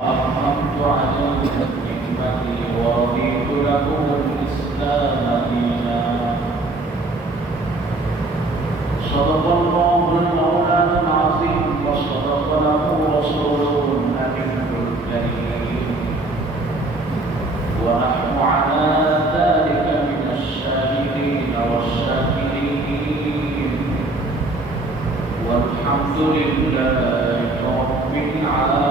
أنعمت عليكم بنعمتي ورضيت لكم الإسلام دينا. صدق الله المولى العظيم وصدق له رسوله النبي الكريم، ونحن على ذلك من الشاهدين والشاكرين، والحمد لله رب العالمين.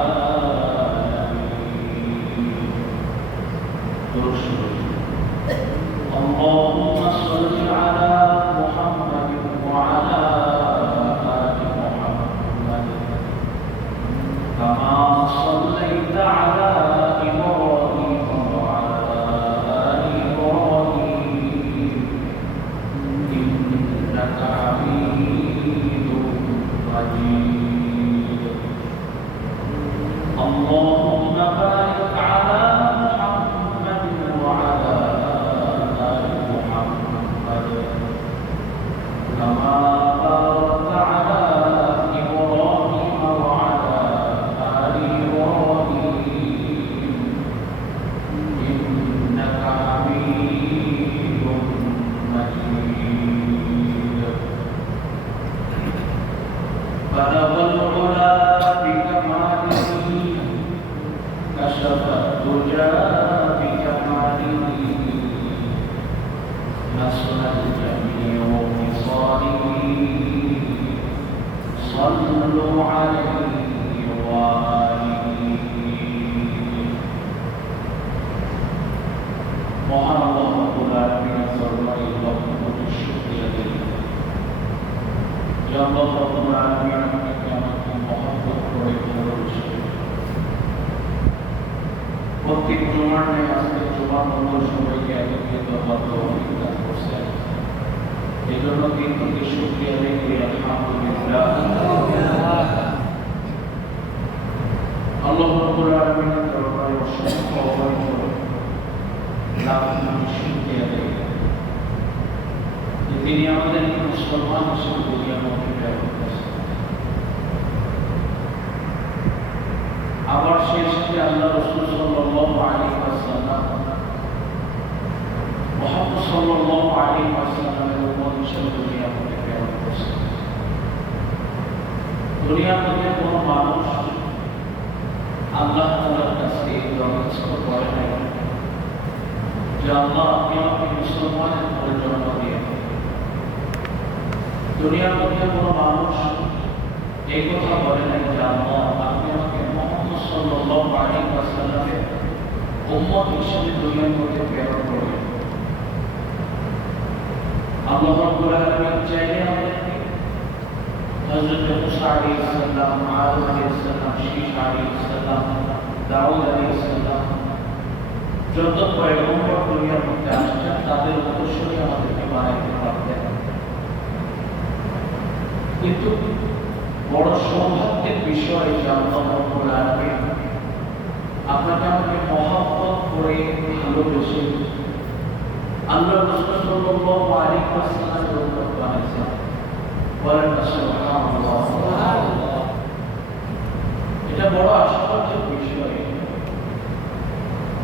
اللهم صل على محمد وعلى آل محمد كما صليت على إبراهيم وعلى آل إبراهيم إنك حميد مجيد. اللهم بارك على محمد وعلى آل محمد كما باركت على إبراهيم وعلى آل إبراهيم إنك حميد مجيد. بلغ العلا بكماله كشف الدجى بكماله نسل الجميع بصاله صلوا عليه وآله. মহান আল্লাহ রাব্বুল আলামিনের দরবারে লক্ষ কোটি শুকরিয়া দেই যে আল্লাহ রাব্বুল আলামিন আপনাকে আমাকে মহব্বত করে ভালোবেসে প্রত্যেক জুমার ন্যায় আজকে জুমার মতো সবাইকে একত্রিত হওয়ার অভিজ্ঞতা করছেন। এই জন্য দিন থেকে শুকরিয়া আদায় করি আলহামদুলিল্লাহ। আল্লাহ রাব্বুল আলামিনের দরবারে অসংখ্য লাখ শুকরিয়া আদায় যে তিনি আমাদেরকে মুসলমান হিসেবে দুনিয়ার মধ্যে প্রেরণ করেছেন। আবার সেই সাথে আল্লাহ রাসূল সাল্লাল্লাহু আলাইহি ওয়াসাল্লাম মুহাম্মদ সাল্লাল্লাহু আলাইহি ওয়াসাল্লামের উম্মত হিসেবে দুনিয়ার মধ্যে প্রেরণ করেছেন। দুনিয়ার মধ্যে কোনো মানুষ আল্লাহ তাআলার কাছে দরখাস্ত করে নাই যে আল্লাহ আপনি আমাকে মুসলমানের ঘরে জন্ম দিয়ে। দুনিয়ার মধ্যে কোনো মানুষ এই কথা বলে নাই যে আল্লাহ আপনি আমাকে মুহাম্মদ সাল্লাল্লাহু আলাইহি ওয়াসাল্লামের উম্মত হিসেবে দুনিয়ার মধ্যে প্রেরণ করলেন। আল্লাহ রাব্বুল আলামিন চাইলে আমাদেরকে হযরত মুসা আলাইহিস সালাম, আদম আলাইহিস সালাম, শীশ আলাইহিস সালাম, দাউদ আলাইহিস সালাম যত পয়গম্বর দুনিয়ার মধ্যে আসছেন তাদের উদ্দেশ্যে আমাদেরকে বানাইতে পারতেন। কিন্তু বড় সৌভাগ্যের বিষয় যে আল্লাহ রাব্বুল আলামিন আপনাকে আমাকে মহব্বত করে ভালোবেসে আল্লাহ রাসূল সাল্লাল্লাহু আলাইহি ওয়াসাল্লামের উম্মত বানাইছেন। বলেন সুবহানাল্লাহ। সুবহানাল্লাহ। এটা বড় আশ্চর্যের বিষয়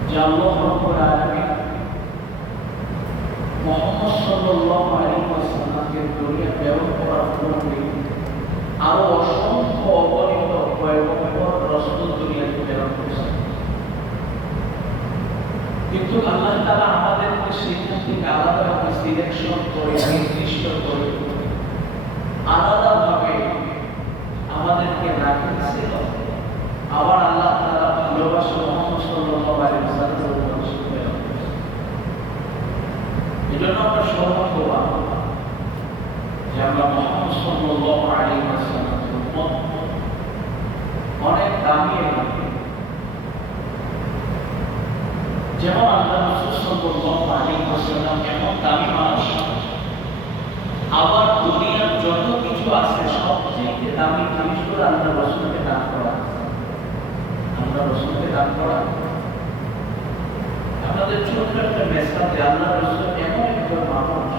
যে আল্লাহ রাব্বুল আলামিন মুহাম্মদ সাল্লাল্লাহু আলাইহি ওয়াসাল্লামকে দুনিয়া প্রেরণ করার পূর্বে আরো অসংখ্য অগণিত পয়গম্বর রাসূল দুনিয়াতে প্রেরণ করেছেন। কিন্তু আল্লাহ তাআলা আমাদেরকে সেখান থেকে আলাদাভাবে সিলেকশন করে নির্দিষ্ট করে আলাদাভাবে আমাদেরকে রাখিয়েছিল। আবার আল্লাহ তাআলা ভালোবাসা মুহাম্মদ সাল্লাল্লাহু আলাইহি ওয়াসাল্লামের উপর প্রেরণ করেছেন। এজন্য আমরা সৌভাগ্যবান যে আমরা মুহাম্মদ সাল্লাল্লাহু আলাইহি ওয়াসাল্লামের উম্মত। অনেক দামি যেমন আল্লাহ রাসূল সাল্লাল্লাহু আলাইহি ওয়াসাল্লাম এমন দামি মানুষ, আবার দুনিয়ার যত কিছু আছে সবচেয়ে দামি জিনিসগুলো আল্লাহ রাসূলকে দান করা। আল্লাহ রাসূলকে দান করা আমাদের ছোট্ট একটা মেসেজ যে আল্লাহ রাসূল এমন একজন মানুষ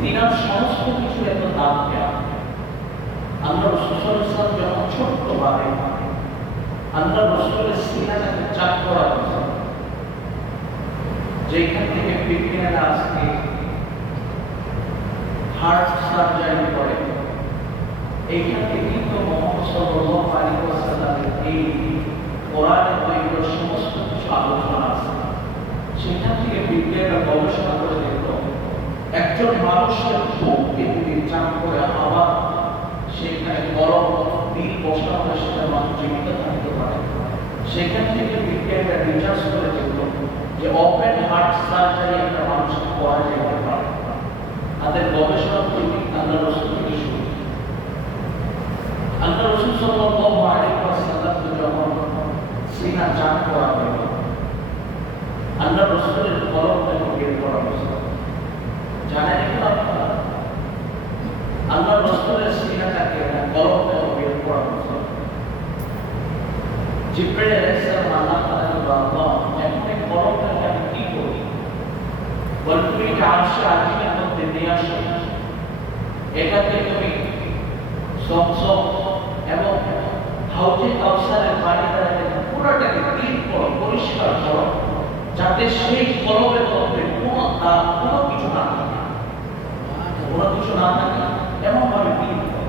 তিনার সমস্ত কিছু এত দাম দেওয়া। আল্লাহ রাসূল সাল্লাল্লাহু আলাইহি ওয়াসাল্লাম যখন ছোট্ট ভাবে আল্লাহ রাসূলের সিনাটাকে চাপ করা হয়েছে, যেখান থেকে বিজ্ঞানীরা আজকে হার্ট সার্জারি করে, এইখান থেকে কিন্তু মুহাম্মদ সাল্লাল্লাহু আলাইহি ওয়াসাল্লামের এই কোরআনের বইগুলো সমস্ত কিছু আলোচনা আছে। সেখান থেকে বিজ্ঞানীরা গবেষণা করে দেখল, একজন মানুষের বুককে যদি চাপ করে আবার সেখানে গরম দিল বসানো হয়, সেটা মানুষ জীবিত থাকতে পারে। সেখান থেকে বিজ্ঞানীরা রিসার্চ করে দেখল যে ওপেন হার্ট সার্জারি একটা মানুষকে করা যেতে পারে। তাদের গবেষণা থেকে আল্লাহ রাসূল থেকে শুরু। আল্লাহ রাসূল সাল্লাল্লাহু আলাইহি ওয়াসাল্লামকে যখন সিনা চাপ করা হলো, আল্লাহ রাসূলের কলমটাকে বের করা হয়েছে। জানেন কি আপনারা? আল্লাহ রাসূলের সিনাটাকে কলমটাকে বের করা হয়েছে। জিবরাইল আলাইহিস সালাম আল্লাহ তাআলাকে বললেন, এখন কলমটাকে আমি কি করি? বল, তুমি আরশে আজিমের মধ্যে নিয়ে আসো, এটাকে তুমি সমসম এবং হাউজে কাউসারের পানি দ্বারা পুরোটাকে ক্লিন করো, পরিষ্কার করো, যাতে সেই কলমের মধ্যে কোনো কিছু না থাকে, এমন ভাবে ক্লিন করো।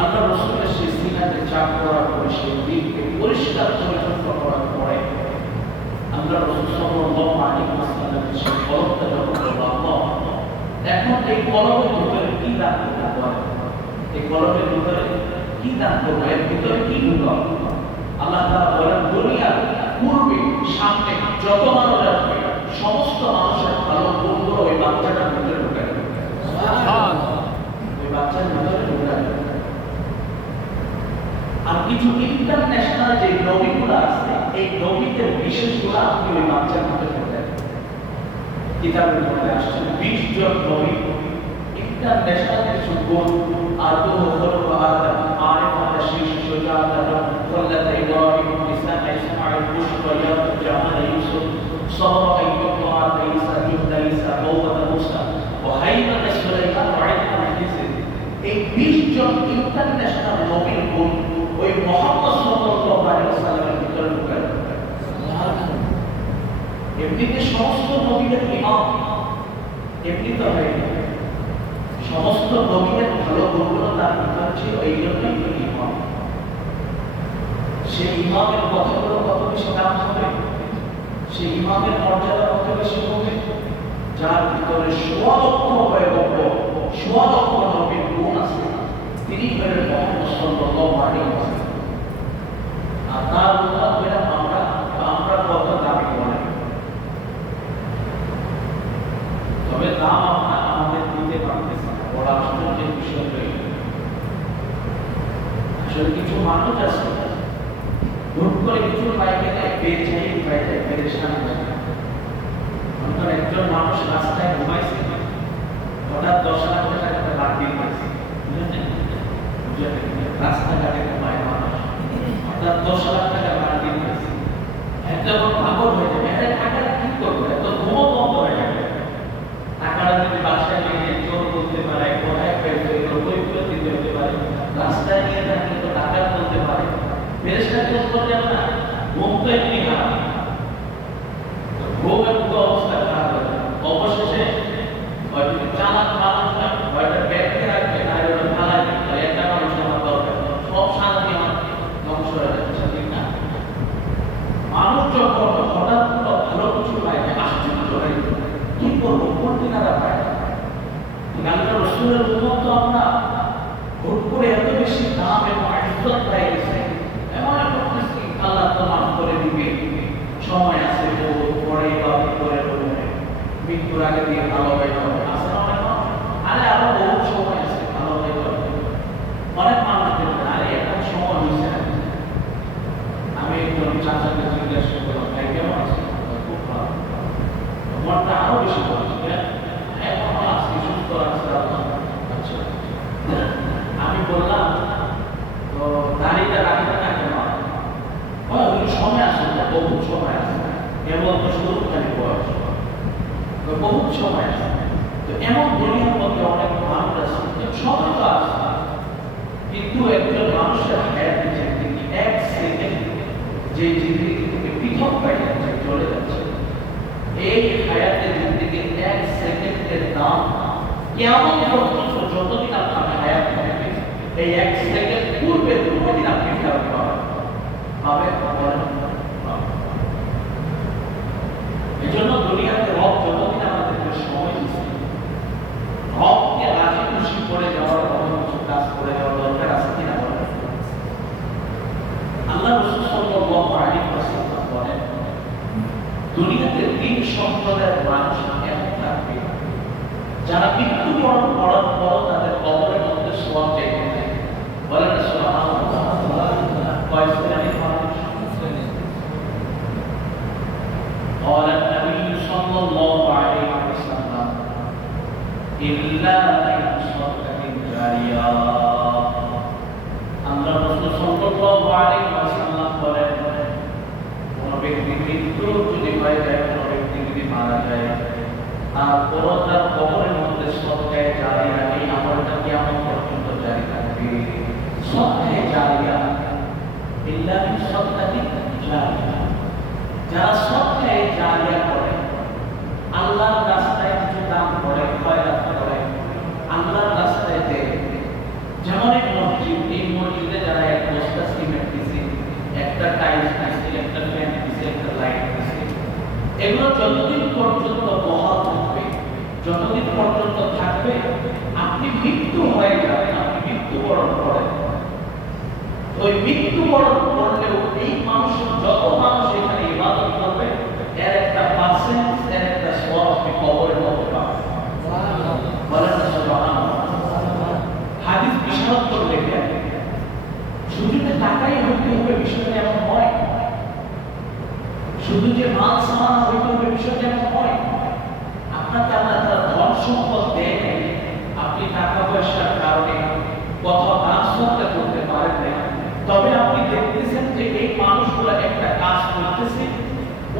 আল্লাহ রাসূলের সেই সিনাতে চাপ করার পরে, সেই দিলকে পরিষ্কার পরিচ্ছন্ন করার পরে আল্লাহ রাসূল সাল্লাল্লাহু আলাইহি ওয়াসাল্লামের সেই কলমটা যখন আল্লাহ, এখন এই কলমের ভিতরে কি দান করতে পারে? এই কলমের ভিতরে কি দান করবে? এর ভিতরে কি ঢুকাও? আল্লাহ তাআলা বলেন, দুনিয়ার পূর্বে সামনে যত মানুষ আসবে, সমস্ত মানুষের ভালো গুণগুলো ওই বাচ্চাটার ভিতরে ঢুকাই দেবে। সুবহানাল্লাহ। ওই বাচ্চার ভিতরে ঢুকাই দেবে। আর কিছু ইন্টারন্যাশনাল যে নবীগুলো আছে, এই নবীদের বিশেষগুলো আপনি ওই বাচ্চার ভিতরে ঢুকাই দেবেন। কিতাবের মধ্যে আসছে 20 জন নবী ইন্টারন্যাশনাল কিছু গুণ, আদম হযরত আদম, আরিফা শীষ সুজাত খল্লাত ইব্রাহিম, ইসহাক ইসমাঈল, বুশরা ইয়াকুব, জামাল ইউসুফ, সাবরা আইয়ুব, ঈসা জুহদা ঈসা, দাউদ মুসা ওয়া হাইমান সুলাইমান ওয়া ইলমান হিজর। এই 20 জন ইন্টারন্যাশনাল নবীর গুণ ওই মুহাম্মদ সাল্লাল্লাহু আলাইহি ওয়াসাল্লামের ভিতরে ঢুকাই দেবে। সুবহানাল্লাহ। এমনিতে সমস্ত নবীদের ইমাম, এমনিতে হয় সমস্ত নবীদের ভালো গুণগুলো তার ভিতরে ছিল, এই জন্যই তো ইমাম। সেই ইমামের কথাগুলো কত বেশি দাম হবে, সেই ইমামের মর্যাদা কত বেশি হবে, যার ভিতরে সোয়া লক্ষ নবীর গুণ আছে, তিনি হলেন মুহাম্মদ সাল্লাল্লাহু আলাইহি ওয়াসাল্লাম। আর তার উন্নত হইলাম আমরা কত দাবি করি, তবে দাম আমরা আমাদের দিতে পারতেছি না। বড় আশ্চর্যের বিষয় হয়ে আসলে কিছু মানুষ আছে হুট করে কিছু পাইকে দেয়, বেচাই পাইতে পেরেশান হয়ে যায়। অন্তর একজন মানুষ রাস্তায় ঘুমাইছে, হঠাৎ 10 লাখ টাকা একটা লাঠি পাইছে, বুঝলেন? রাস্তাঘাটে ঘুমায় মানুষ, হঠাৎ 10 লাখ টাকা লাঠি পাইছে, একদম পাগল হয়ে যাবে। এটা টাকাটা কি করবে? এত ঘুমো বন্ধ হয়ে যাবে। টাকাটা যদি বাসায় নিয়ে চোর বলতে পারে, কোথায় পেয়েছে কৈফিয়ত দিতে হতে পারে, রাস্তায় নিয়ে থাকলে তো টাকা বলতে পারে, ফেরেশতা কেউ করতে না, ঘুম তো এমনি খারাপ, ঘুমের পুরো অবস্থা খারাপ হয়ে যায়। অবশেষে হয়তো চালাক মানুষ না, হয়তো ব্যাগকে রাখবে, না হয়তো ফালাই দিবে, একটা মানুষ আমার দরকার, সব শান্তি আমার ধ্বংস হয়ে যাচ্ছে, ঠিক না? মানুষ যখন হঠাৎ ভালো কিছু পায়, আশ্চর্য হয়ে যায়, কি করবো, কোন ঠিকানা পায় না। আল্লাহ রাসূলের উম্মত তো আমরা হুট করে এত বেশি দাম এবং ইজ্জত পেয়ে গেছে, এমন করতেছি আল্লাহ তো মাফ করে দিবে, সময় আছে, পরে মৃত্যুর আগে দিয়ে ভালো হয়ে যাবে, আছে না অনেক মানুষ, আরে আরো বহু সময় আছে, ভালো হয়ে যাবে। অনেক মানুষ দেখবেন, আরে এখন সময় হয়েছে। আমি একজন চাচাকে জিজ্ঞাসা করলাম, ভাই কেমন আছে? খুব ভালো। মনটা আরো বেশি বলছে, এখন আজকে সুস্থ আছে। আচ্ছা, আমি বললাম তো দাড়িটা রাখবে না কেন? সময় আছে, বহু সময় আছে, এমন তো শুরু খালি বয়স, বহু সময় আছে। তো এমন দুনিয়ার মধ্যে অনেক মানুষ আছে, সময় তো আছে, কিন্তু একজন মানুষের হায়াত দিচ্ছে, এক সেকেন্ড যে জিন্দেগি থেকে পৃথক হয়ে যাচ্ছে, চলে যাচ্ছে, এই হায়াতের জিন্দেগি 1 সেকেন্ডের দাম কিয়ামত পর্যন্ত যতদিন আপনার হায়াত থাকবে, এই 1 সেকেন্ড পূর্বে যতদিন আপনি ফেরত পাবেন। এজন্য দুনিয়াতে রব যতদিন আমাদেরকে সময় দিচ্ছে, রবকে রাজি খুশি করে যাওয়ার মতো কিছু কাজ করে যাওয়ার দরকার আছে কিনা বলেন? আল্লাহ রাসূল সাল্লাল্লাহু আলাইহি ওয়াসাল্লাম বলেন, দুনিয়াতে 3 সম্প্রদায়ের মানুষ এমন থাকবে যারা মৃত্যুবরণ করার পর তাদের কবরের মধ্যে সওয়াব চাইতে থাকে। বলেন না সুবহানাল্লাহ। কয় শ্রেণীর মানুষ? قال النبي صلى الله عليه وسلم إلا من صدقة جارية। আল্লাহ রাসূল সাল্লাল্লাহু আলাইহি ওয়াসাল্লাম বলেন, কোন ব্যক্তি মৃত্যু যদি হয়ে যায়, কোন ব্যক্তি যদি মারা যায়, তারপর তার কবরের মধ্যে সদকায়ে জারিয়া, এই আমলটা কিয়ামত পর্যন্ত জারি থাকবে। সদকায়ে জারিয়া, ইল্লা মিন সাদকাতিন জারিয়া, যারা সদকায়ে জারিয়া করে, আল্লাহর রাস্তায় কিছু দান করে, খয়রাত করে, আল্লাহর রাস্তায় দেয়। যেমন এই মসজিদ, এই মসজিদে যারা এক বস্তা সিমেন্ট দিছে, একটা টাইলস দিছে, একটা ফ্যান দিছে, একটা লাইট দিছে, এগুলো যতদিন পর্যন্ত বহাল থাকবে, যতদিন পর্যন্ত থাকবে, আপনি মৃত্যু হয়ে যাবেন, আপনি মৃত্যুবরণ করেন, ওই মৃত্যুবরণ করলেও এই মানুষ, যত মানুষ এখানে ইবাদত করবে, এর একটা পার্সেন্ট, এর একটা সওয়াব আপনি কবরের মধ্যে পাবেন। বলেন না সুবহানাল্লাহ। হাদিস বিশদ করে লেখেন, শুধু যে টাকাই হইতে হবে বিষয়টা এমন হয়, শুধু যে মাল সামান হইতে হবে বিষয়টা এমন হয়। আপনাকে আল্লাহ তাআলা ধন সম্পদ দেয় নাই, আপনি টাকা পয়সার কারণে কোথাও দান সদকা করতে পারেন না, তবে আপনি দেখতেছেন যে এই মানুষগুলো একটা কাজ করতেছে,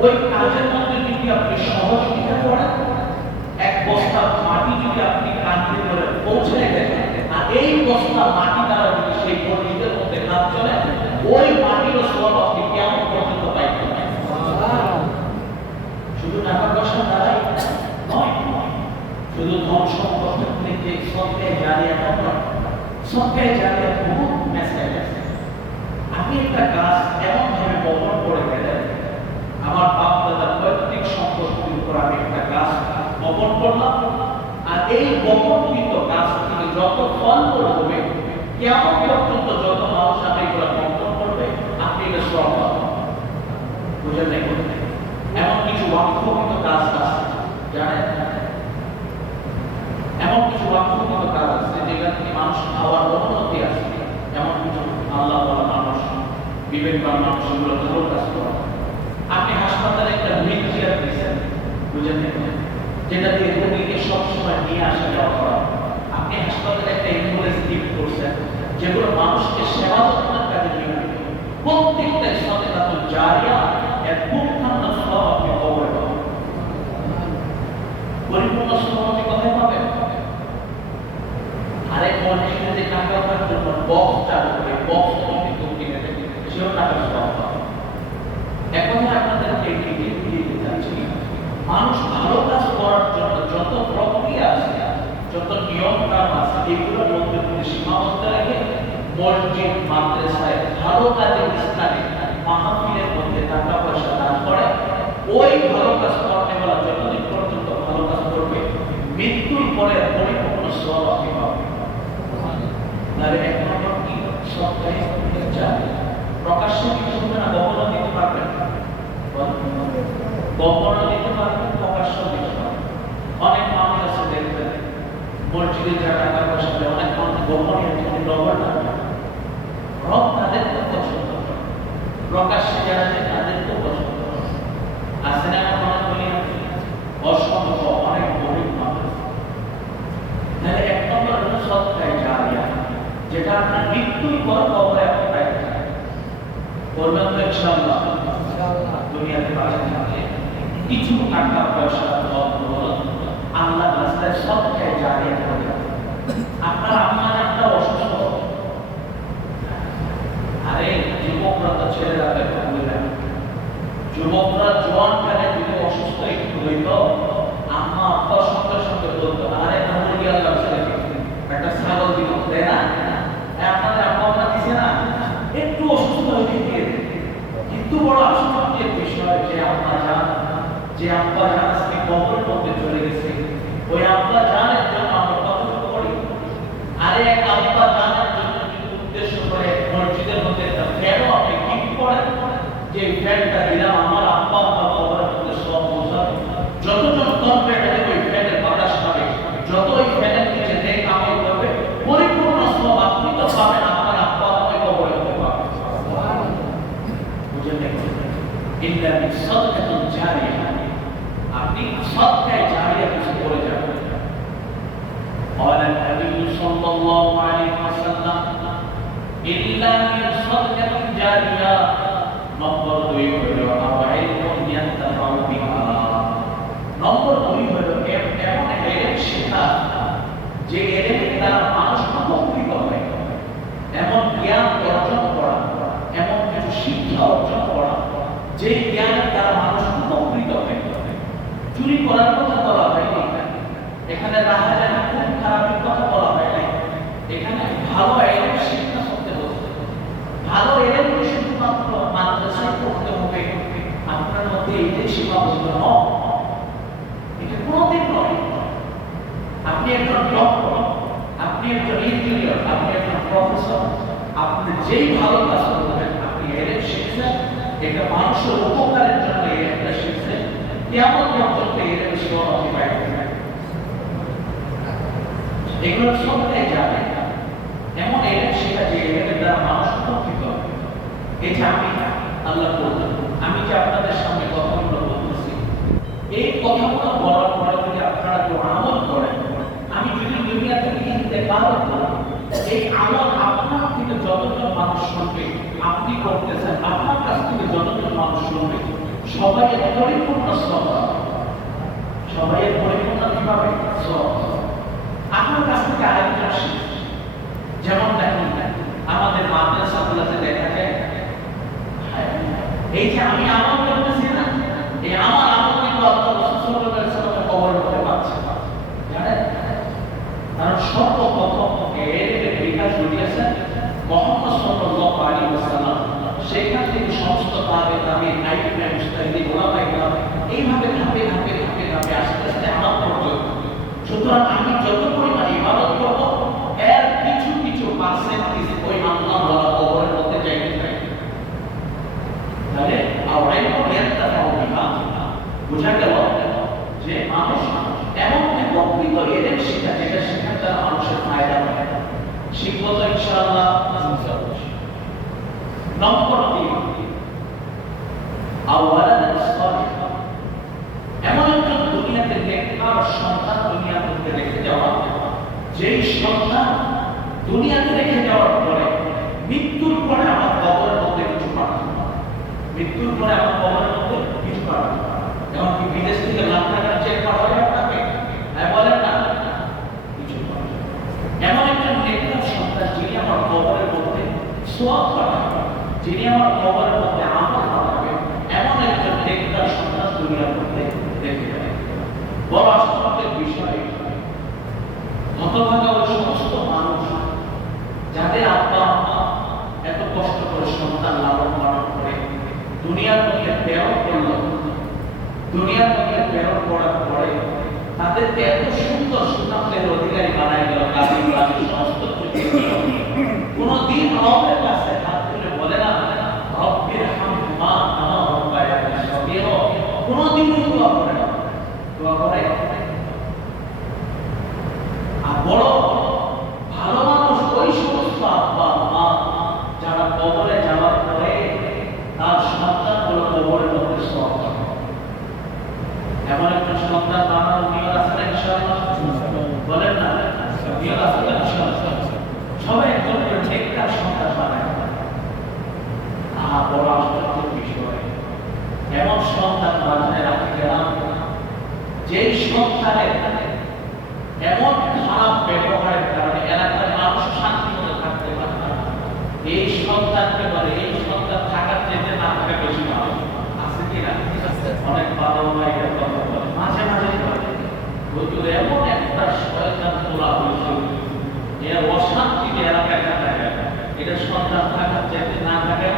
ওই কাজের মধ্যে যদি আপনি সহযোগিতা করেন, এক বস্তা মাটি যদি আপনি কাঁধে করে পৌঁছে দেন, আর এই বস্তা মাটি দ্বারা যদি সেই মসজিদের মধ্যে কাজ চলে, ওই মাটির সওয়াব আপনি কিয়ামত পর্যন্ত পাইবেন। শুধু টাকা পয়সা দ্বারাই নয়, শুধু ধন সম্পদ থেকে সদকায়ে জারিয়া নয়, সদকায়ে জারিয়া বহুত মেসেজ আছে। আপনি একটা গাছ এমন ভাবে বপন করে গেলেন, আমার বাপ দাদার পৈতৃক সম্পত্তির উপর আমি একটা গাছ বপন করলাম, আর এই বপনকৃত গাছ থেকে যত ফল হবে, কিয়ামত পর্যন্ত যত মানুষ আপনি এগুলো বপন করবে, আপনি এটা সওয়াব পাবেন। বুঝলেন না? এমন কিছু ওয়াকফকৃত গাছ আছে, জানেন? এমন কিছু ওয়াকফকৃত গাছ আছে যেগুলো থেকে মানুষ খাওয়ার অনুমতি আছে। এমন কিছু আল্লাহ তাআলা মানুষ, বিবেকবান মানুষ এগুলো ভালো কাজ করে। আপনি হাসপাতালে একটা হুইল চেয়ার দিয়েছেন, বুঝলেন না, যেটা দিয়ে রোগীকে সবসময় নিয়ে আসা যাওয়া করা। আপনি হাসপাতালে একটা অ্যাম্বুলেন্স গিফট করছেন, যেগুলো মানুষকে সেবা যত্নের কাজে নিয়োজিত। প্রত্যেকটা সদকাতুল জারিয়া এর পূর্ণাঙ্গ সওয়াব আপনি কবরে পাবেন। পরিপূর্ণ সওয়াব আপনি কোথায় পাবেন? আরেক মসজিদে যে টাকা পাওয়ার জন্য বক্স চালু করে, বক্স কিন্তু কিনে দেবে, সেও টাকা সওয়াব পাবে। এখন আপনাদেরকে বুঝিয়ে দিতে চাচ্ছি, মানুষ ভালো কাজ করার জন্য যত প্রক্রিয়া আছে, যত নিয়ম কানুন আছে, এগুলোর মধ্যে যদি সীমাবদ্ধ রেখে মসজিদ, মাদ্রাসায় ভালো কাজে ইসলামে মাহফিলের মধ্যে টাকা পয়সা দান করে, ওই ভালো কাজ করতে বলা যতদিন পর্যন্ত ভালো কাজ করবে, মৃত্যুর পরে পরিপূর্ণ সওয়াব আপনি পাবেন। তাহলে এক নম্বর কি? সদকায়ে জারিয়া। প্রকাশ্যে কিছু হবে না, গোপনে দিতে পারবেন, গোপনে দিতে পারবেন, প্রকাশ্যে দিতে পারবেন। অনেক মানুষ আছে দেখবেন, মসজিদে যারা টাকা পয়সা দেয়, অনেক মানুষ গোপনে ডবল টাকা, রব তাদেরকে পছন্দ করে, প্রকাশ্যে যারা দেয় তাদেরকেও পছন্দ করে। আছে না এমন বলি অসংখ্য অনেক গরিব মানুষ। তাহলে এক নম্বর হলো সদকায়ে জারিয়া, যেটা আপনার মৃত্যুর পর কবরে আপনি পাইতে থাকেন। করবেন তো ইনশাআল্লাহ। দুনিয়াতে বাঁচে থাকলে কিছু টাকা পয়সা আল্লাহর রাস্তায় সদকায়ে জারিয়া করে। আপনার আম্মার একটা অসুস্থ, আরে যুবকরা তো ছেড়ে রাখবে, যুবকরা জোয়ান কালে যদি অসুস্থ একটু হইত, আম্মা আব্বার সঙ্গে সঙ্গে বলতো, আরে মুরগি আল্লাহ একটা ছাগল দিল, তাই না? আপনাদের আব্বা আম্মা দিছে না, একটু অসুস্থ হইতে গিয়ে। কিন্তু বড় আশ্চর্যের বিষয় যে আব্বা জান, যে আব্বা জান আজকে কবরের মধ্যে চলে গেছে, ওই আব্বা জানের জন্য আমরা কতটুকু করি? আরে এক আব্বা জানের জন্য যদি উদ্দেশ্য করে মসজিদের মধ্যে একটা ফ্যানও আপনি গিফট করেন, যে ফ্যানটা দিলাম আমার আব্বা আব্বা কবরের মধ্যে সব বোঝাবে, যতজন করবে ওই ফ্যানের বাতাস পাবে, যত ওই ফ্যানের নিচে নেই কামাই করবে, পরিপূর্ণ সব আপনি তো পাবেন, আপনার আব্বা আব্বা কবরের মধ্যে পাবেন। বুঝে নেই ইল্লা বিসাদকাতুন জারিয়া, আপনি সাদকায়ে জারিয়া কিছু করে যাবেন। قال النبي صلى الله عليه وسلم إلا من صدقة جارية নম্বর 2 হলো আওয়াইলুন ইয়ান্তাফাউ বিহা। নম্বর 2 হলো এমন ইলম শেখা যে ইলমের দ্বারা মানুষ উপকৃত হবে, এমন জ্ঞান অর্জন করা, এমন কিছু শিক্ষা অর্জন করা যে জ্ঞানের দ্বারা মানুষ উপকৃত হবে। চুরি করার কথা বলা হয়নি এখানে, রাহাজানি খুব খারাপের কথা বলা হয়নি এখানে, ভালো ইলম শিক্ষা করতে হবে। ভালো ইলম শুধুমাত্র মাদ্রাসায় পড়তে হবে, আপনার মধ্যে এইটাই সীমাবদ্ধ নয়, এটা কোনোদিন নয়। আপনি একজন ডক্টর, আপনি একজন ইঞ্জিনিয়ার, আপনি একজন প্রফেসর, আপনি যেই ভালো কাজ করবেন, আপনি ইলম শিখছেন, এটা মানুষের উপকারের জন্য ইলমটা শিখছেন, কিয়ামত পর্যন্ত ইলম শিক্ষা পাইবেন। এগুলো সবটাই যাবে এমন ইলম শেখা যে ইলমের দ্বারা মানুষ উপকৃত হবে। এই যে আমি আল্লাহ বলতেন, আমি যে আপনাদের সামনে কথাগুলো বলতেছি, এই কথাগুলো বলার পরে যদি আপনারা কেউ আমল করেন, আমি যদি দুনিয়া থেকে ইন্তেকাল করি, এই আমল আপনার থেকে যতজন মানুষ শুনবে, আপনি করতেছেন, আপনার কাছ থেকে যতজন মানুষ শুনবে, সবাই পরিপূর্ণ সওয়াব পাবে। সবাই পরিপূর্ণ কি পাবে? সওয়াব। আপনার কাছ থেকে আরেকজন শিখবে। যেমন দেখুন আমাদের মাদ্রাসাগুলোতে দেখা যায়, এই যে আমি আমল করতেছি না, এই আমার আমল কিন্তু আল্লাহ রাসূল সাল্লাল্লাহু আলাইহি ওয়াসাল্লামের কবরের মধ্যে পাচ্ছে, জানেন? কারণ সর্বপ্রথম ইলমের বিকাশ ঘটিয়েছেন মুহাম্মদ সাল্লাল্লাহু আলাইহি ওয়াসাল্লাম। সেখান থেকে সমস্ত তাবেঈন, আইয়ুবে মুজতাহিদিন, উলামায়ে কেরাম এইভাবে ধাপে ধাপে ধাপে ধাপে আস্তে আস্তে আমল করতে হবে। সুতরাং আমি যত পরিমাণ ইবাদত করব, এর কিছু কিছু পার্সেন্টেজ ওই আল্লাহ ওয়ালা কবরের মধ্যে যাইতে চাই। তাহলে আওয়াইলুন ইয়ান্তাফাউ বিহা, বুঝা গেল যে মানুষ এমন এক প্রকৃত ইলম শিক্ষা যেটা শেখার দ্বারা মানুষের ফায়দা হয়। শিখবো তো ইনশাআল্লাহ। নম্বর 3, আওয়ালাদান সালিহা, এমন একজন দুনিয়াতে নেককার সন্তান দুনিয়ার মধ্যে রেখে যাওয়া, যেই সন্তান দুনিয়াতে রেখে যাওয়ার পরে মৃত্যুর পরে আমার কবরের মধ্যে কিছু পাঠানো, মৃত্যুর পরে আমার কবরের মধ্যে কিছু পাঠানো। এমনকি বিদেশ থেকে লাখ টাকার চেক পাঠাবে আপনাকে, বলেন না কিছু পাঠাবে। এমন একজন নেককার সন্তান যিনি আমার কবরের মধ্যে সওয়াব পাঠাবে, যিনি আমার কবরের মধ্যে আমল পাঠাবে, এমন একজন নেককার সন্তান দুনিয়ার মধ্যে রেখে যাবে। বড় আশ্চর্যের বিষয়, হতভাগা ওই সমস্ত মানুষ যাদের আব্বা আম্মা এত কষ্ট করে সন্তান লালন পালন করে দুনিয়ার মধ্যে প্রেরণ করলো, দুনিয়ার মধ্যে প্রেরণ করার পরে তাদেরকে এত সুন্দর সুনামের অধিকারী বানাই গেল, কাজী সমস্ত কোনদিন রবের কাছে হাত তুলে বলে না রব্বির হামহুমা কামা রাব্বায়ানি সগীরা, কোনদিন দোয়া করে না। দোয়া করে আর বড় ভালো মানুষ ওই সমস্ত আব্বা মা যারা কবরে যাওয়ার পরে তার সন্তানগুলো কবরের মধ্যে সওয়াব পাবে। এমন একটা সন্তান বানানোর নিয়ত আছে না ইনশাআল্লাহ? বলেন না নিয়ত আছে না ইনশাআল্লাহ? সবাই একজন নেককার সন্তান বানায়। বড় আশ্চর্যের বিষয়, এমন সন্তান বানায় রাখতে গেলাম যেই সন্তানের এমন খারাপ ব্যবহারের কারণে এলাকার মানুষ শান্তি মতো থাকতে পারে না। এই সন্তানকে বলে এই সন্তান থাকার চেয়ে না থাকা বেশি ভালো, আছে কি না? এর অশান্তিতে এলাকায় না থাকে, এটা সন্তান থাকার চাইতে না থাকে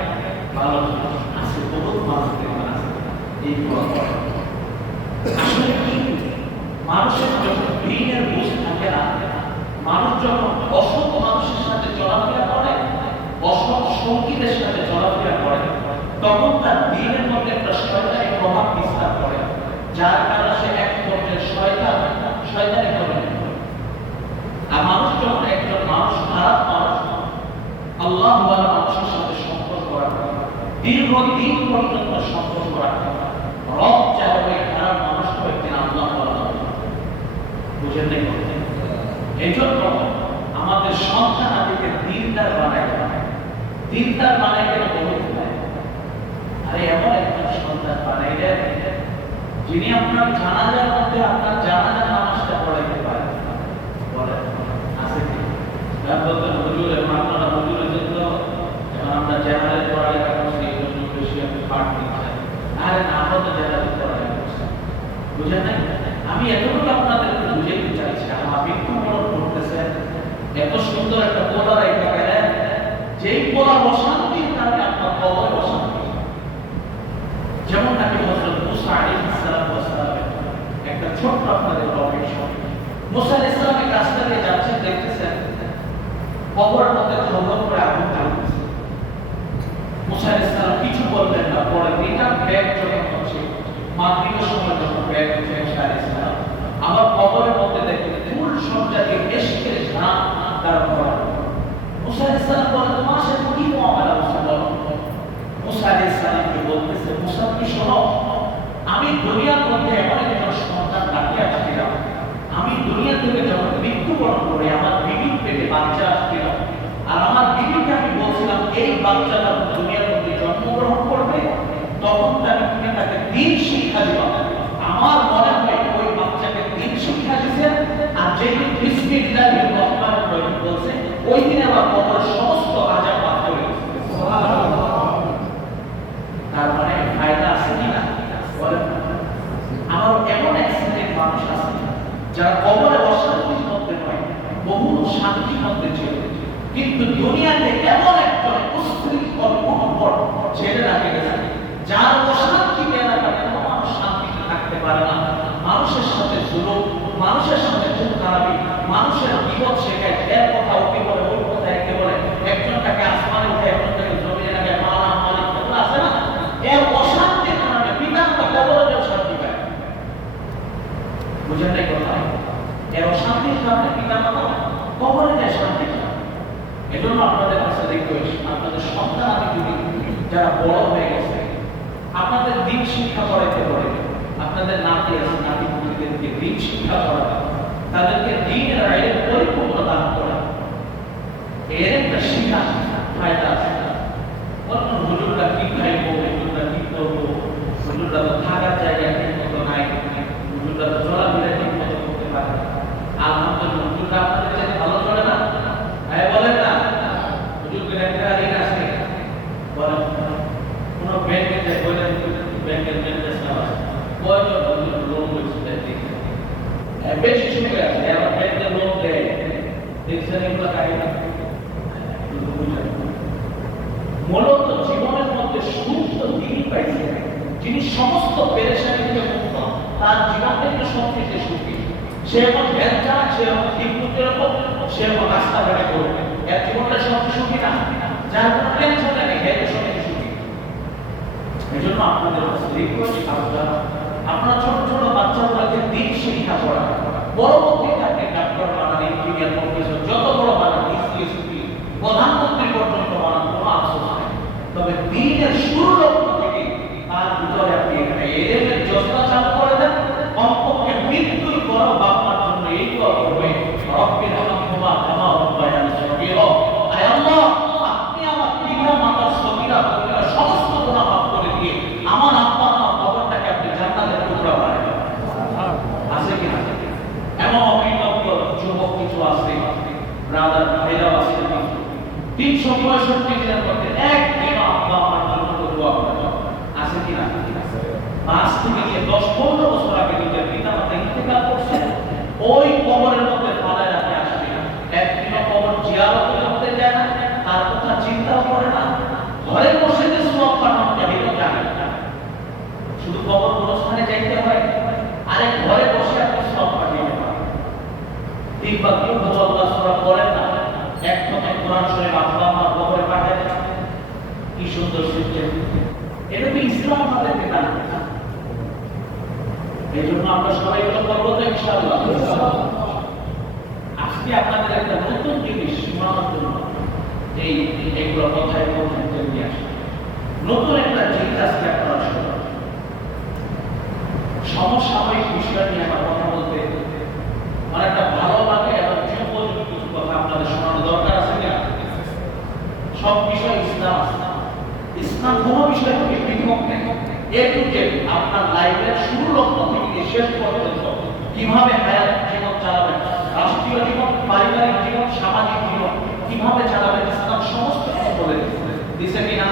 ভালো আছে। বহুত মানুষদের আছে এই আসলে কি মানুষের যখন দিনের বুঝ থাকে না, মানুষ যখন অসৎ মানুষের সাথে চলাফেরা করে, অসৎ সঙ্গীদের সাথে চলাফেরা করে, তখন তার দিনের মধ্যে একটা শয়তানি প্রভাব বিস্তার করে, যার কারণে সে এক পর্যায়ে শয়তানি করে। আর মানুষ যখন একজন মানুষ খারাপ মানুষ, আল্লাহ ওয়ালা মানুষের সাথে সম্পর্ক রাখে, দীর্ঘদিন পর্যন্ত সম্পর্ক রাখে, রব চাহে ওই খারাপ মানুষকে একদিন আল্লাহ ওয়ালা বুঝেন নাই করতে। এই জন্য আমাদের সন্তান আদিকে দিনদার বানাই, দিনদার বানাই কেন বলতে আরে এমন একজন সন্তান বানাইলে যিনি আপনার জানাজার মধ্যে আপনার জানাজার নামাজটা পড়াইতে পারেন। বলেন আছে কি? বলতেন হুজুর আপনারা হুজুরের জন্য এখন আমরা জানাজার পড়ালেখা করছি, এই জন্য বেশি আমি পাঠ দিচ্ছি। আরে না, আমরা তো জানাজার পড়ালেখা করছি, বুঝেন নাই? আমি এতটুকু আপনাদেরকে বুঝাইতে চাইছি, আপনি একটু মনে করতেছেন এত সুন্দর একটা পোলা রেখে গেলেন, যেই পোলা অশান্তির কারণে আপনার কবর অশান্তি। যেমন নাকি হযরত মুসা আলাইহিস সালাম একটা ছোট্ট আপনাদের টপিক শুনি। মুসা আলাইহিস সালাম এক রাস্তা দিয়ে যাচ্ছেন, দেখতেছেন কবরের মধ্যে ধরধর করে আগুন জ্বলছে। মুসা আলাইহিস সালাম কিছু বললেন না, পরে এটা ব্যাগ যখন হচ্ছে মাগরিবের সময় যখন ব্যাগ উঠে মুসা আলাইহিস সালাম আবার কবরের মধ্যে দেখলেন ফুল সজ্জাকে এশকের ঘ্রাণ তার ভরা। মুসা আলাইহিস সালাম বলেন তোমার সাথে কি মুআমালা মুসা বলো। মুসা আলাইহিস সালামকে বলতেছে মুসা কি শোনো, আমি দুনিয়ার মধ্যে এমন একজন সন্তান ডাকে আসছিলাম, আমি দুনিয়া থেকে যখন মৃত্যুবরণ করে আমার বিবির পেটে বাচ্চা আসছিল, আর আমার বিবিকে আমি বলছিলাম এই বাচ্চাটা দুনিয়ার মধ্যে জন্মগ্রহণ করবে, তখন তুমি তাকে দিন শিক্ষা দিবা। আমার মনে হয় ওই বাচ্চাকে দিন শিক্ষা দিয়েছেন, আর যেদিন বিসমিল্লাহির রহমানির রহিম বলছে ওই দিন আবার কবরের সমস্ত আযাব মাফ করে দিয়েছে। সুবহানাল্লাহ। তার মানে ফায়দা আছে কি না? বলেন। আমার এমন এক শ্রেণীর মানুষ আছে যারা কবরে অশান্তির মধ্যে নয়, বহু শান্তির মধ্যে ছিল, কিন্তু দুনিয়াতে এমন একজন উশৃঙ্খল কঠোর ছেলে রাখে গেছে, যার অশান্তিতে এলাকায় কোনো মানুষ শান্তিতে থাকতে পারে না। মানুষের সাথে জুলুম, মানুষের সাথে খুব খারাপি, মানুষের বিপদ শেখায়, এর কথা ওকে বলে, ওর কথা একে বলে, একজনটাকে আসমানে উঠে একজনটাকে জমিনে লাগে, মালা মালিক কথা আছে না, এর অশান্তির কারণে পিতামাতা কবরে যেও শান্তি পায়। বুঝেন নাই কথা? এর অশান্তির কারণে পিতামাতা কবরে যায় শান্তি পায়। এজন্য আপনাদের কাছে রিকোয়েস্ট, আপনাদের সন্তান আদি যদি যারা বড় হয়ে গেছে, আপনাদের দিন শিক্ষা করাইতে পারে, আপনাদের নাতি আছে নাতি পুত্রদেরকে দিন শিক্ষা করাতে, তাদেরকে দিনের আইনের পরিপূর্ণ দান করা, এর একটা শিক্ষা ফায়দা আছে। অন্য হুজুররা কি খাইবো, হুজুররা কি করবো, হুজুররা তো থাকার জায়গা ঠিক মতো নাই, হুজুররা তো চলাফেরা ঠিক মতো করতে পারে না। আলহামদুলিল্লাহ হুজুররা আপনাদের চাইতে ভালো চলে না? হ্যাঁ বলেন না? হুজুরদের একটা ঋণ আছে, বলেন কোন ব্যাংকে যায় বলেন ব্যাংকের ম্যানেজার আছে কয়জন হুজুর লোন লইছে দেখি বেশি সুখে আছে, এবার ব্যাংকের লোন দেয় দেখছেন এগুলো কাহিনী। মূলত জীবনের মধ্যে সুখ তো তিনি পাইছেন, যিনি সমস্ত পেরেশানি থেকে মুক্ত, তার জীবনটা একটু সবচেয়ে সুখী। সে এখন ভ্যান চালাক, সে এখন ঠিকমতের ওপর, সে এখন রাস্তাঘাটে করবে, এর জীবনটা সবচেয়ে সুখী না, যার কোনো টেনশন নেই, এর সবচেয়ে সুখী। এই জন্য আপনাদের কাছে রিকোয়েস্ট, আপনারা ছোট ছোট বাচ্চাগুলোকে দিন শিক্ষা করা, পরবর্তীতে আপনি ডাক্তার বানান, ইঞ্জিনিয়ার, প্রফেসর, যত বড় বানান, ইসি, প্রধানমন্ত্রী পর্যন্ত বানান, কোনো আফসোস নাই। তবে দিনের শুরু লক্ষ্য থেকে তার ভিতরে আপনি এখানে এলেমের যত্ন চালু করে দেন, কমপক্ষে মৃত্যুর পর বাপমার জন্য এই দোয়া করবে, রব্বির হামহুমা কামা রাব্বায়ানি সগীরা, আয় আল্লাহ আপনি আমার পিতা মাতার সগীরা কবিরা সমস্ত গুনাহ মাফ করে দিয়ে আমার আব্বা আমার কবরটাকে আপনি জান্নাতের টুকরা বানিয়ে দেন। আছে কি না? এমন অকৃতজ্ঞ যুবক কিছু আছে, ব্রাদার ভাইরা আছে, 365 দিনের মধ্যে একদিন আব্বা আমার জন্য দোয়া করে আছে কি না? 5 থেকে 10-15 বছর আগে পিতা মাতা ইন্তেকাল করছে, ওই কবরের মধ্যে ফালায় রাখে আসবে না, একদিন এই জন্য আমরা সবাই তো করবো তো ইনশাআল্লাহ। আজকে আপনাদের একটা নতুন জিনিস শোনানোর জন্য এইগুলো কথায় বলতে নিয়ে আসে। নতুন একটা জিনিস আজকে আপনারা শোনান। সমসাময়িক বিষয় নিয়ে আমার কথা বলতে আমার একটা ভালো লাগে এবং যুগোপযোগী কিছু কথা আপনাদের শোনানো দরকার আছে না? সব বিষয় ইসলাম আছে। ইসলাম কোনো বিষয় থেকে পৃথক নেই। এ টু জেড আপনার লাইফের শুরু লক্ষ্য থেকে শেষ পর্যন্ত কিভাবে হায়াত জীবন চালাবেন, রাষ্ট্রীয় জীবন, পারিবারিক জীবন, সামাজিক জীবন কিভাবে চালাবেন, ইসলাম সমস্ত কিছু বলে দিয়েছে কিনা?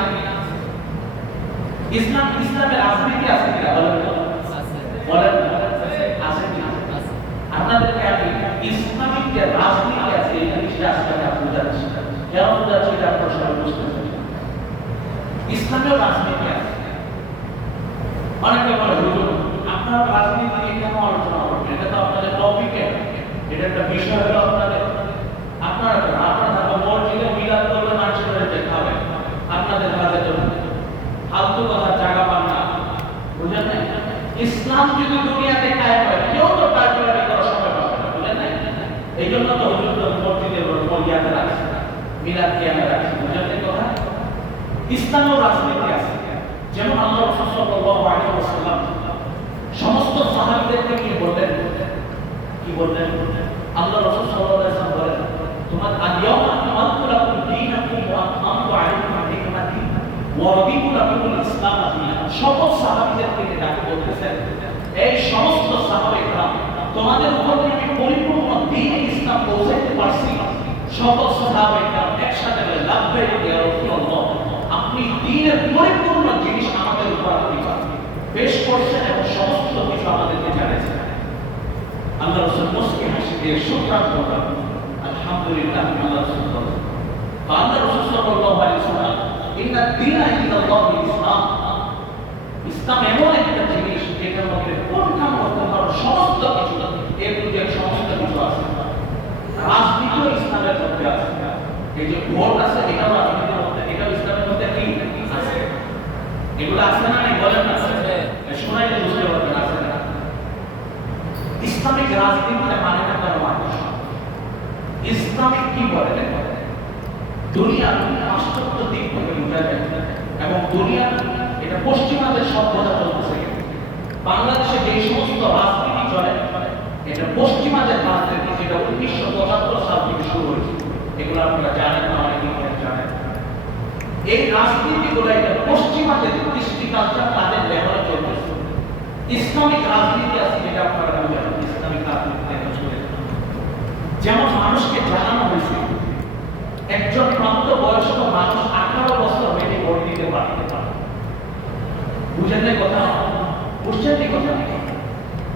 ইসলামের রাজনীতি আছে কিনা বলেন তো? বলেন আছে কিনা? আপনাদেরকে আমি ইসলামিক যে রাজনীতি আছে এই জিনিসটা আজকে আমি বুঝাচ্ছি। কেন বুঝাচ্ছি এটা আপনারা সবাই বুঝতে পারছেন। ইসলামের রাজনীতি আছে। অনেকে বলে হুজুর আপনারা রাজনীতি নিয়ে কেন আলোচনা করবেন? এটা তো আপনাদের টপিক, এটা একটা বিষয় হলো আপনাদের। আপনারা থাকো মসজিদে মিলাদ করবেন, মানুষের দেখাবেন, আপনাদের কাজে তো ফালতু কথা জায়গা পান না, বুঝলেন না? ইসলাম যদি দুনিয়াতে কায়েম হয় কেউ তো কার্যকরী করার সময় পাবে না, বুঝলেন না? এই জন্য তো হুজুর মসজিদে মরিয়াতে রাখছে, মিলাদ কিয়ামে রাখছে, বুঝলেন না কথা? ইসলামের রাজনীতি আছে। যেমন আল্লাহ রাসূল সাল্লাল্লাহু আলাইহি ওয়াসাল্লাম সমস্ত সাহাবীদেরকে কি বললেন? আল্লাহ রাসূল সাল্লাল্লাহু আলাইহি ওয়াসাল্লাম বলেন, তোমার আল-ইয়াওমা আকমালতু লাকুম দীনাকুম ওয়া আতমামতু আলাইকুম নি'মাতি ওয়া রাদিতু লাকুমুল ইসলাম দীনান। সকল সাহাবীদেরকে ডাকে বলতেছেন, এই সমস্ত সাহাবায়ে-কেরাম তোমাদের উপর আমি পরিপূর্ণ দ্বীন ইসলাম পৌঁছাতে পারছি। সকল সাহাবায়ে-কেরাম একসাথে বলে লাব্বাইক ইয়া রাসূলুল্লাহ, আপনি দ্বীনের পরিপূর্ণ জিনিস আমাদের উপর আপনি পেশ করছেন এবং সমস্ত কিছু আমাদেরকে জানাচ্ছেন। আল্লাহ রাসূল মুস্কি হাসি দিয়ে শুকরান করলেন, আলহামদুলিল্লাহ। আল্লাহ রাসূল বলেন, আল্লাহ রাসূল সাল্লাল্লাহু আলাইহি ওয়াসাল্লাম, ইন্নাদ দীনা ইনদাল্লাহি ইসলাম, ইসলাম এমন একটা জিনিস যেটার মধ্যে কোন কাম করতে পারো সমস্ত কিছু, এর মধ্যে সমস্ত কিছু আছে। রাজনীতিও ইসলামের মধ্যে আছে। এই যে ভোট আছে এটাও রাজনীতির মধ্যে, এটাও ইসলামের মধ্যে কি আছে? এগুলো আছে না? বলেন না, শোনাইলে বুঝতে পারবেন আছে না? ইসলামিক রাজনীতিটা মানে না কারো মানুষ। ইসলামিক কি বলে? দুনিয়ার পাশ্চাত্য দিক থেকে বোঝা যায় এবং দুনিয়ার এটা পশ্চিমাদের সভ্যতা চলতেছে। বাংলাদেশে যে সমস্ত রাজনীতি চলে এটা পশ্চিমাদের রাজনীতি, যেটা 1975 সাল থেকে শুরু হয়েছে। এগুলো আপনারা জানেন না, অনেকে জানেন। এই রাজনীতিগুলো এটা পশ্চিমাদের কৃষ্টি কালচার তাদের লেভেলে চলতেছে। ইসলামিক রাজনীতি আছে যেটা আপনারা বুঝেন। ইসলামিক রাজনীতি চলে যেমন মানুষকে জানানো হয়েছে একজন প্রাপ্তবয়স্ক মানুষ 18 বছর হয়ে ভোট দিতে পারে। বুঝেন না কথা? বুঝছেন না কথা?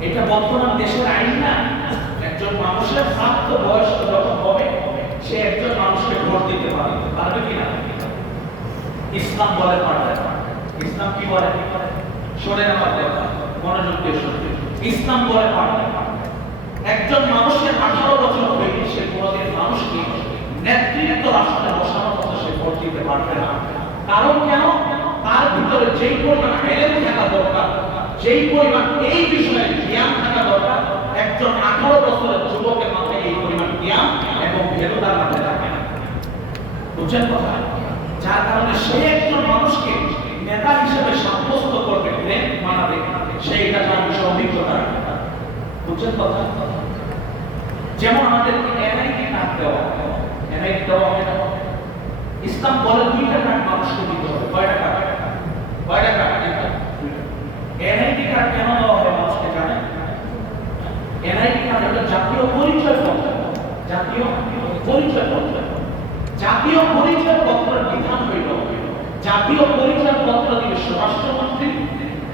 এটা বর্তমান দেশের আইন না। একজন মানুষের প্রাপ্তবয়স্ক যখন হবে সে একজন মানুষকে ভোট দিতে পারবে কিনা? ইসলাম বলে পারবে। ইসলাম কি বলে? শোনেন আমার কথা, মনোযোগ দিয়ে শুনবেন। ইসলাম বলে পারবে একজন মানুষের 18 বছর হয়ে সে কোনোদিন মানুষকে নেতৃত্ব রাষ্ট্রে বসানোর মতো সে ভোট দিতে পারবে না। কারণ কেন? তার ভিতরে যেই পরিমাণ এলেম থাকা দরকার, যেই পরিমাণ এই বিষয়ে জ্ঞান থাকা দরকার, একজন 18 বছরের যুবকের মাথায় এই পরিমাণ জ্ঞান এবং ভেলু তার মাথায় থাকে না। বুঝছেন কথা? যার কারণে সে একজন মানুষকে নেতা হিসেবে সাব্যস্ত করবে, মানাবে, সেইটা তার বিষয় অভিজ্ঞতা। বুঝছেন কথা? যেমন আমাদেরকে এনআইডি কার্ড দেওয়া, এনআইডি দেওয়া হয় না। ইসলাম বলে 2টা কার্ড মানুষকে দিতে হবে। কয়টা কার্ড? এনআইডি কার্ড কেন দেওয়া হয় মানুষকে জানেন? এনআইডি কার্ড হলো জাতীয় পরিচয় পত্র। জাতীয় পরিচয় পত্র। জাতীয় পরিচয় পত্রের বিধান হইল জাতীয় পরিচয় পত্র দিবে স্বরাষ্ট্রমন্ত্রী।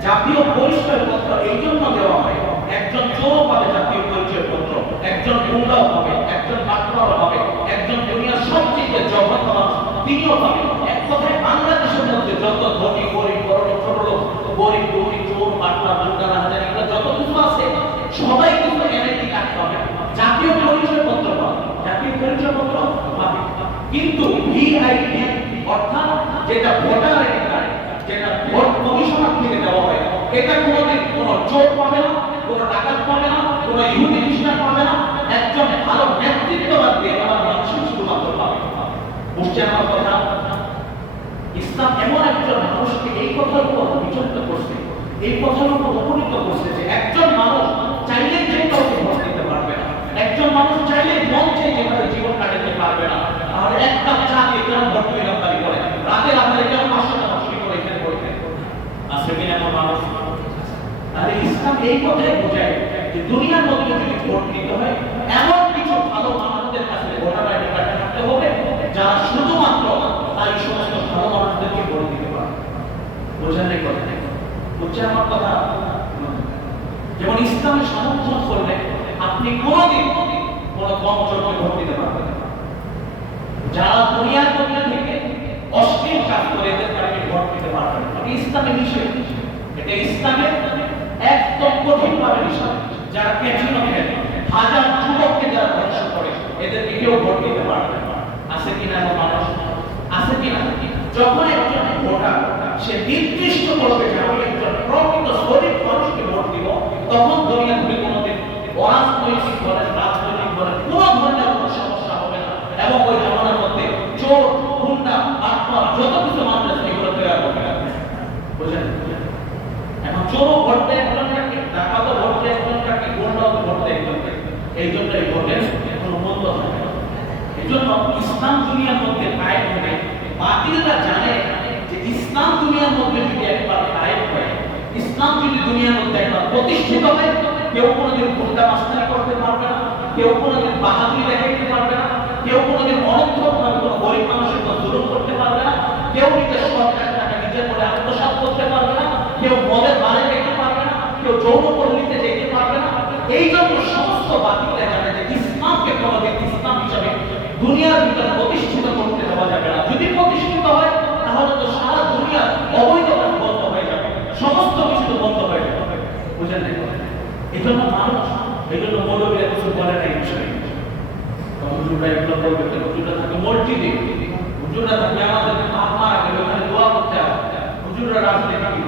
জাতীয় পরিচয় পত্র এই জন্য দেওয়া হয়, একজন চোর পাবে জাতীয় পরিচয় পত্র, একজন গুন্ডাও পাবে, একজন বাটপারও পাবে, একজন দুনিয়ার সবচেয়ে জঘন্য মানুষ তিনিও পাবে। এক কথায় বাংলাদেশের মধ্যে যত ধনী গরিব বড় ছোট লোক, গরিব দুঃখী চোর বাটপার গুন্ডা রাজধানী এগুলো যত কিছু আছে সবাই কিন্তু এনআইডি কার্ড পাবে, জাতীয় পরিচয় পত্র পাবে, জাতীয় পরিচয় পত্র পাবে। কিন্তু ভিআইপি অর্থাৎ যেটা ভোটার আইডি কার্ড, যেটা ভোট কমিশনার থেকে দেওয়া হয়, এটা কোনোদিন কোনো চোর পাবে না, কোনো ডাকাত পাবে না, কোনো ইহুদি খ্রিস্টান পাবে না, একজন ভালো নেতৃত্ববাদ দিয়ে আমার মানুষ শুধুমাত্র পাবে। বুঝছেন আমার কথা? ইসলাম এমন একজন মানুষকে এই কথার উপর বিচলিত করছে, এই কথার উপর উপনীত করছে যে একজন মানুষ চাইলে যে কাউকে ভোট দিতে পারবে না, একজন মানুষ চাইলে মন চেয়ে যেভাবে জীবন কাটাতে পারবে না। তাহলে এক কাপ চা দিয়ে কেন ভোট বিলম্বারি করে, রাতের আধারে কেন 500 টাকা চুরি করে এখানে করবে? আছে কিনা এমন মানুষ? তাহলে ইসলাম এই কথাই বোঝায় যে দুনিয়ার মধ্যে যদি ভোট নিতে হয় এমন কিছু ভালো মানুষদের কাছে ভোটার আইডি কার্ড থাকতে হবে যারা শুধুমাত্র এই সমস্ত ভালো মানুষদেরকে ভোট দিতে পারে। বোঝেন এই কথা? বুঝছেন আমার কথা? যেমন ইসলামের সমর্থন করলে আপনি কোনোদিন কোনো কম জনকে ভোট দিতে পারবেন না। যারা দুনিয়ার থেকে অশ্লীল কাজ করে এদেরকে আপনি ভোট দিতে পারবেন না। ইসলামে নিষেধ, এটা ইসলামের একদম কঠিন ভাবে নিষেধ। যারা ক্যাসিনো খেলে, হাজার যুবককে যারা ধ্বংস করে, এদেরকে কেউ ভোট দিতে পারবে না। আছে কিনা এমন মানুষ? আছে কিনা? যখন একজন ভোটার সে নির্দিষ্ট করবে যে আমি একজন প্রকৃত শরীর মানুষকে ভোট দিব, তখন দুনিয়া থেকে কোনোদিন অরাজনৈতিক বলেন, রাজনৈতিক বলেন, কোনো ধরনের কোনো সমস্যা হবে না। এবং ওই জমানার মধ্যে চোর, গুন্ডা, বাটপার যত কিছু মানুষ আছে এগুলো তৈরি করবে না। বুঝলেন? এখন চোরও ভোট দেয় একজনকে, ডাকাতও ভোট দেয় একজনকে, গুন্ডাও ভোট দেয় একজনকে। এই জন্য এই ভোটের কোনো মূল্য থাকে না। এই জন্য ইসলাম দুনিয়ার মধ্যে কায়েম হবে। বাতিলরা জানে যে ইসলাম দুনিয়ার মধ্যে যদি একবার কায়েম হয়, ইসলাম যদি দুনিয়ার মধ্যে একবার প্রতিষ্ঠিত হয়, কেউ কোনোদিন গুন্ডা মাস্তানি করতে পারবে না, কেউ কোনোদিন বাহাদুরি দেখাইতে পারবে না, কেউ কোনোদিন অনর্থকভাবে কোনো গরিব মানুষের উপর জুলুম করতে পারবে না, কেউ নিজের সরকারের টাকা নিজের করে আত্মসাৎ করতে পারবে না, কেউ মদের বারে যেতে পারবে না, কেউ যৌন পল্লীতে যেতে পারবে না। এই জন্য সমস্ত বাতিলরা জানে যে ইসলামকে কোনোদিন ইসলাম হিসাবে দুনিয়ার ভিতরে প্রতিষ্ঠিত করতে দেওয়া যাবে না। যদি প্রতিষ্ঠিত হয় তাহলে তো সারা দুনিয়ার অবৈধতা বন্ধ হয়ে যাবে, সমস্ত কিছু বন্ধ হয়ে যাবে। বুঝলেন না? এই জন্য মানুষ, এই জন্য মৌলবীরা কিছু বলে না এই বিষয়ে। হুজুররা এগুলো বলবে, হুজুররা থাকে মসজিদে, হুজুররা থাকে আমাদের মারা গেলে ওখানে দোয়া করতে হবে, হুজুররা রাজনীতি।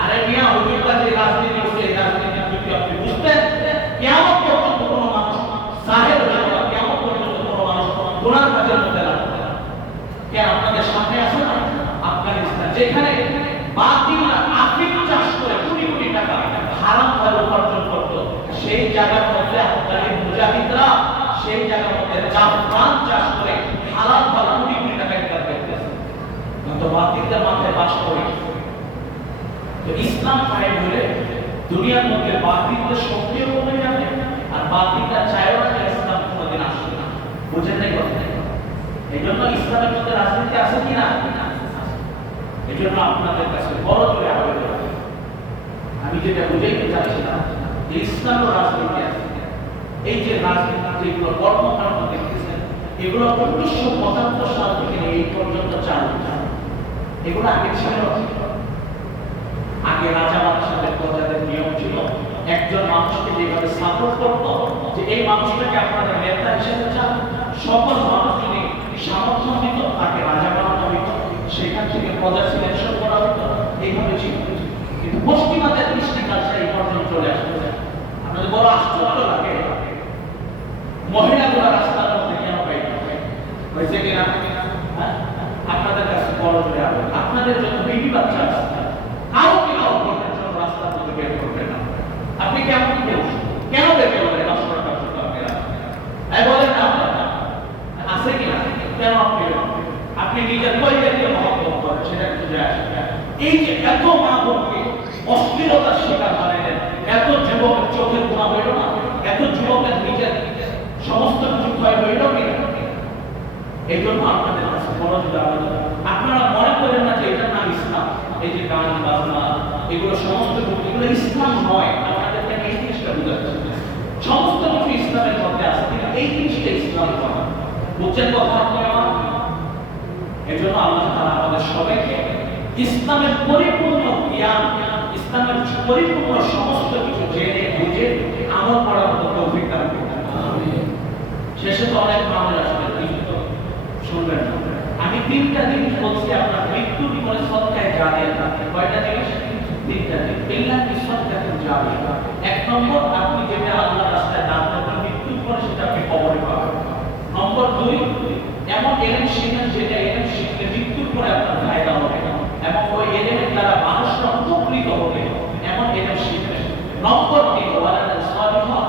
আরে মিয়া, হুজুররা যে রাজনীতি করছে, এই রাজনীতি যদি আপনি বুঝতেন, কিয়ামত পর্যন্ত কোনো মানুষ সাহেব হয়ে যাবে, কিয়ামত পর্যন্ত কোনো মানুষ গুনার কাজের মধ্যে লাগবে না। কেন? আপনাদের সামনে আছে না আফগানিস্তান, যেখানে বাতিলরা আফিম চাষ করে কোটি কোটি টাকা হারাম ভাবে উপার্জন করত, সেই জায়গার মধ্যে আফগানি মুজাহিদরা সেই জায়গার মধ্যে জাফরান চাষ করে হালাল ভাবে কোটি কোটি টাকা ইনকাম করতেছে। কিন্তু বাতিলদের মাথায় বাস করে। তো ইসলাম কায়েম হলে দুনিয়ার মধ্যে বাতিলদের শক্তিও কমে যাবে, আর বাতিলরা চাইও না যে ইসলাম কোনোদিন আসবে না। বুঝেন নাই কথা? এই জন্য ইসলামের মধ্যে রাজনীতি আছে কিনা? এই জন্য আপনাদের কাছে বড় করে আবেদন, আমি যেটা বুঝাইতে চাচ্ছিলাম যে ইসলামের রাজনীতি আছে। এই যে রাজনীতি যেগুলো কর্মকাণ্ড দেখতেছেন, এগুলো 1975 সাল থেকে এই পর্যন্ত চালু। এগুলো আগে ছিল, আগে রাজা বাদশাহের প্রজাদের নিয়ম ছিল, একজন মানুষকে যেভাবে সাপোর্ট করত যে এই মানুষটাকে আপনারা নেতা হিসেবে চান, সকল মানুষ যদি সমর্থন দিত তাকে রাজা বানানো হইত, সেখান থেকে প্রজা সিলেকশন করা হতো, এইভাবে ছিল। কিন্তু পশ্চিমাদের কৃষ্টি কালচার এই পর্যন্ত চলে আসতে চায়। আপনাদের বড় আশ্চর্য লাগে, মহিলাগুলো রাস্তার মধ্যে কেন বাইক হয়েছে কিনা? আপনাদের কাছে বড় করে আবেদন, আপনাদের জন্য বেবি বাচ্চা আছে, কাউকে কাউ ভোটের জন্য রাস্তার মধ্যে বের করবে না। আপনি কেমন কেন বের করবেন? বলেন না আপনারা আছে কিনা? কেন আপনি নিজের পরিবারকে মহব্বত করেন, সেটা খুঁজে আসে। এই যে এত মা বোনকে অশ্লীলতার শিকার বানালেন, এত যুবকের চোখের গুণা হইল না, এত যুবকের নিজের সমস্ত কিছু ক্ষয় হইল কিনা? এই জন্য আপনাদের কাছে বড় আবেদন, আপনারা মনে করেন না যে এটার নাম ইসলাম। এই যে গান বাজনা এগুলো সমস্ত কিছু এগুলো ইসলাম নয়। আপনাদেরকে এই জিনিসটা বুঝাচ্ছি, সমস্ত কিছু ইসলামের মধ্যে আছে, কিন্তু এই জিনিসটা ইসলাম নয়। বুঝছেন কথা আপনারা? এই জন্য আল্লাহ তাআলা আমাদের সবাইকে ইসলামের পরিপূর্ণ জ্ঞান, ইসলামের পরিপূর্ণ সমস্ত কিছু জেনে বুঝে আমল করার মতো তৌফিক দান করুন। আমিন। শেষে তো অনেক মানুষ আসবে, কিন্তু শুনবেন না। আমি 3টা জিনিস বলছি, আপনার মৃত্যু জীবনে সৎকায় জানিয়ে থাকে। কয়টা জিনিস? 3টা জিনিস। বিল্লাহি সৎকাতুন জারিয়া। এক নম্বর, আপনি যেটা আল্লাহর রাস্তায় দান করবেন মৃত্যুর পরে সেটা আপনি কবরে পাবেন। নম্বর দুই, এমন এলেম শিখেন যেটা এলেম শিখলে মৃত্যুর পরে আপনার ফায়দা হবে এবং ওই এলেমের দ্বারা মানুষরা উপকৃত হবে, এমন এলেম শিখবেন। নম্বর তিন, ওয়ালাদান সালিহা,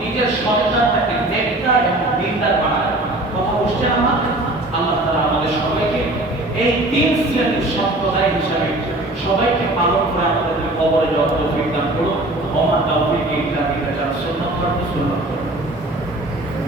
নিজের সন্তানটাকে নেককার এবং দিনদার বানাবেন। কথা বুঝছেন আমার? আল্লাহ তাআলা আমাদের সবাইকে এই তিন শ্রেণীর সম্প্রদায় হিসাবে সবাইকে পালন করে আমাদের কবরে যাওয়ার তৌফিক দান করুন। ওমা তাওফীক ইল্লা বিল্লাহ, সুন্নাত